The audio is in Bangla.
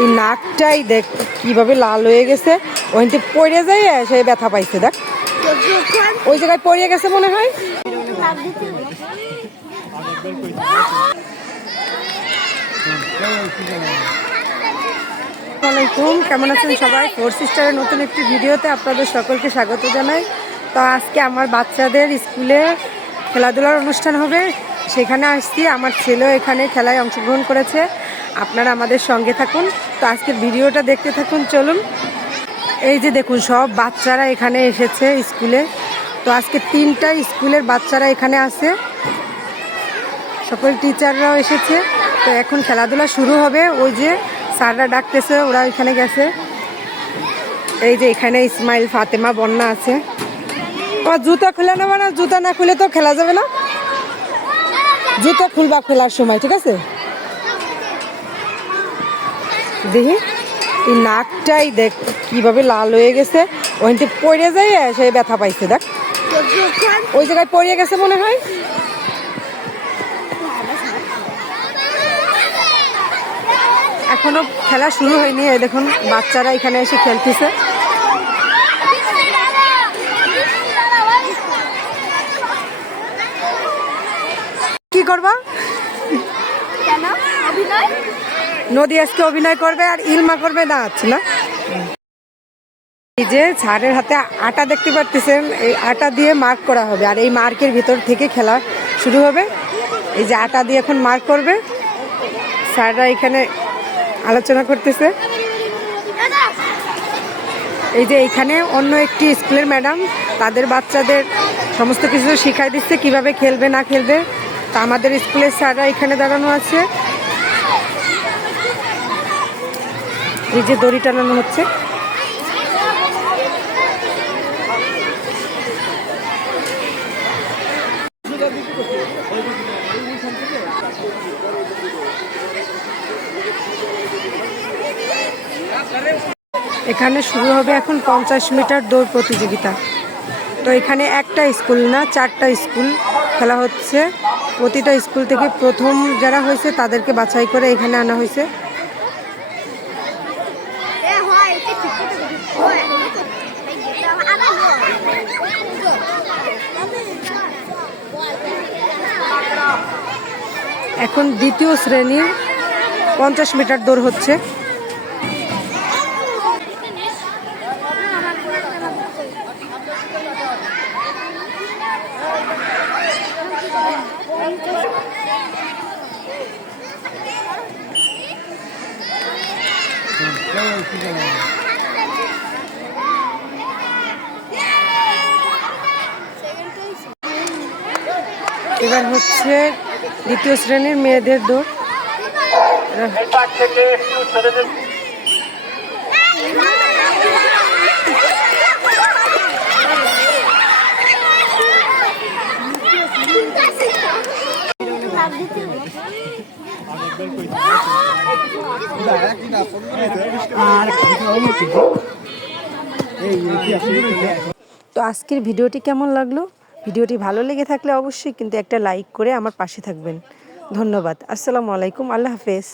এই নাকটাই দেখ কীভাবে লাল হয়ে গেছে। ওইতে পড়ে যায় সেই ব্যথা পাইছে, দেখ। ওই জায়গায় পড়ে গেছে মনে হয়। আসসালামাইকুম কেমন আছেন সবাই? ফোর সিস্টারের নতুন একটি ভিডিওতে আপনাদের সকলকে স্বাগত জানাই। তো আজকে আমার বাচ্চাদের স্কুলে খেলাধুলার অনুষ্ঠান হবে। সেখানে আসছি, আমার ছেলেও এখানে খেলায় অংশগ্রহণ করেছে। আপনারা আমাদের সঙ্গে থাকুন। তো আজকের ভিডিওটা দেখতে থাকুন, চলুন। এই যে দেখুন, সব বাচ্চারা এখানে এসেছে স্কুলে। তো আজকে তিনটা স্কুলের বাচ্চারা এখানে আছে। সকল টিচাররাও এসেছে। তো এখন খেলাধুলা শুরু হবে। ওই যে স্যাররা ডাকতেছে, ওরা ওইখানে গেছে। এই যে এখানে ইসমাইল, ফাতেমা, বন্যা আছে। তোমার জুতা খুলে নেবা না? জুতা না খুলে তো খেলা যাবে না? জুতা খুলবা খোলার সময়, ঠিক আছে? দেখি। এই নাকটাই দেখ কীভাবে লাল হয়ে গেছে। ওইতে পড়ে যায় সেই ব্যথা পাইছে, দেখ। ওই জায়গায় পড়ে গেছে মনে হয়। এখনও খেলা শুরু হয়নি দেখুন, বাচ্চারা এখানে এসে খেলতেছে। কি করবা? কেন? অভিনয়? নদী আজকে অভিনয় করবে আর ইলমা করবে নাচ না। এই যে ছাড়ের হাতে আটা দেখতে পারতেছেন, এই আটা দিয়ে মার্ক করা হবে। আর এই মার্কের ভিতর থেকে খেলা শুরু হবে। এই যে আটা দিয়ে এখন মার্ক করবে। স্যাররা এখানে আলোচনা করতেছে। এই যে এখানে অন্য একটি স্কুলের ম্যাডাম, তাদের বাচ্চাদের সমস্ত কিছু শিখাই দিচ্ছে, কীভাবে খেলবে, না খেলবে। তা আমাদের স্কুলের স্যাররা এখানে দাঁড়ানো আছে। যে দড়ি টানানো হচ্ছে। এখানে শুরু হবে এখন পঞ্চাশ মিটার দৌড় প্রতিযোগিতা। তো এখানে একটা স্কুল না, চারটা স্কুল খেলা হচ্ছে। প্রতিটা স্কুল থেকে প্রথম যারা হয়েছে তাদেরকে বাছাই করে এখানে আনা হয়েছে এ হয় এটা ঠিক হয় আবার এখন দ্বিতীয় শ্রেণির পঞ্চাশ মিটার দৌড় হচ্ছে। এবার হচ্ছে দ্বিতীয় শ্রেণির মেয়েদের দৌড়। তো আজকের ভিডিওটি কেমন লাগল? ভিডিওটি ভালো লেগে থাকলে অবশ্যই কিন্তু একটা লাইক করে আমার পাশে থাকবেন। ধন্যবাদ। আসসালামু আলাইকুম। আল্লাহ হাফেজ।